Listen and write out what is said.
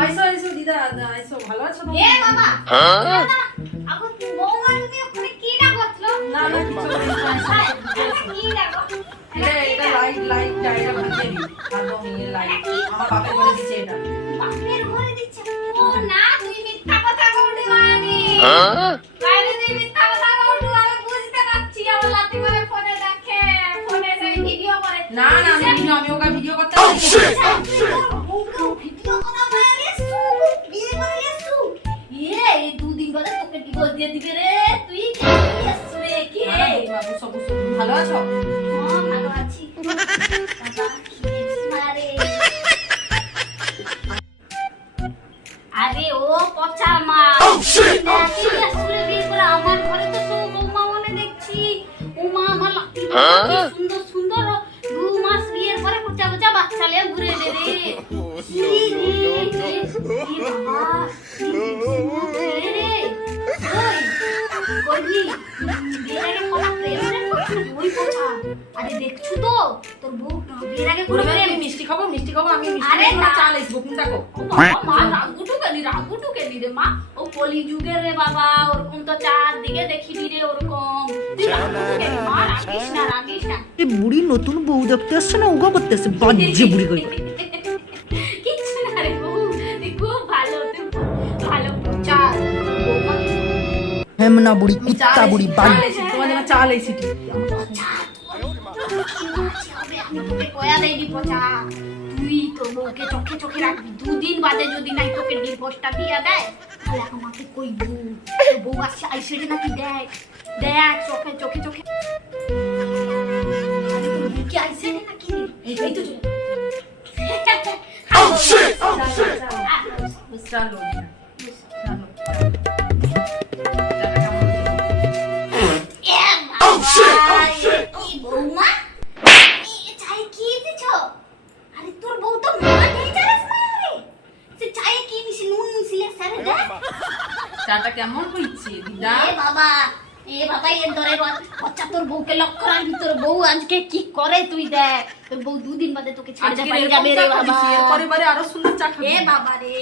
আইসো আইসো দিদা আইসো, ভালো আছো? এ বাবা এখন বৌমা তুমি ওখানে কি না করছো? না না কিছু কি দেখো এটা লাইট ডায়রা ভাঙিয়ে দি একদম এই লাইট আমার বাপের ঘরে দিছে এটা। বাপের ঘরে দিচ্ছে? ও না, তুই মিথ্যা কথা বললি মানে। বাইরে তুই মিথ্যা কথা বললি, আমি বুঝতে পারছি। আমার লাতি করে ফোনে দেখে, ফোনে সেই ভিডিও করে। না না আমি ওকে ভিডিও করতে ভিডিও করা বাইরেছু, বিয়ে করে এসছু। এই দুদিন বাদে তোকে ডিভোর্স দিয়ে দিবে রে। তুই কি এসছু রে? কে? বাবু সব ভালো আছো? হ্যাঁ ভালো আছি। বাবা কি মারে। আরে ও পচা মা, কি আসলে বিয়ে করে আমার ঘরে তো সব বৌমা মনে দেখছি। ও মা আমার লাকি কি সুন্দর সুন্দর 2 মাস বিয়ের পরে কোচা কোচা বাচ্চা নিয়ে ঘুরে এলে রে। আরে দেখছু তো তোর বউ বিয়ের আগে করে মিষ্টি খাবো আমি আরে মিষ্টি না। চা লেসবো কোন দেখো মা রাগুটু কেলি রে মা। ও কলি যুগের রে বাবা, ওরকম তো চারদিকে দেখিবি রে ওরকম। তুই রাগুটু কেলি মা, রাগিস না। এই বুড়ি নতুন বউ দেখতে আসছে না উগা করতে আসছে বাজে বুড়ি কই কিচ্ছু না রে বউ, তুই খুব ভালো, তুই ভালো চাল। হেমনা বুড়ি কুত্তা বুড়ি বাজে তোমার জন্য চা লেসি আমি তোকে কয়া দেয়নি পচা। তুই তোর বউকে চোখে চোখে রাখবি। 2 দিন বাদে যদি নাই তোকে ডিভোর্সটা দিয়া দেয় তাহলে আমাকে কইবু। তোর বউ আসছে আইসে নাকি দেখ দেখ চোখে চোখে চোখে। আরে তোর বউ কি আইসে নাকি? এই তো চলে। চলো কি বৌমা? চাই কি দিছো? আরে তোর বউ তো মা নেই জানিস না রে। সে চাই কি মিশি নুন মিশিলে সারে দে। চাটা কেমন হইছে দিদা? এ বাবা এর ধরে বাচ্চা তোর বউকে লক্ষ্য রাখবি। তোর বউ আজকে কি করে তুই দেখ। তোর বউ 2 দিন বাদে তোকে ছেড়ে আজকে দিয়ে যাবে রে বাবা। এরপরে আরো সুন্দর চা খাবো। এ বাবা রে।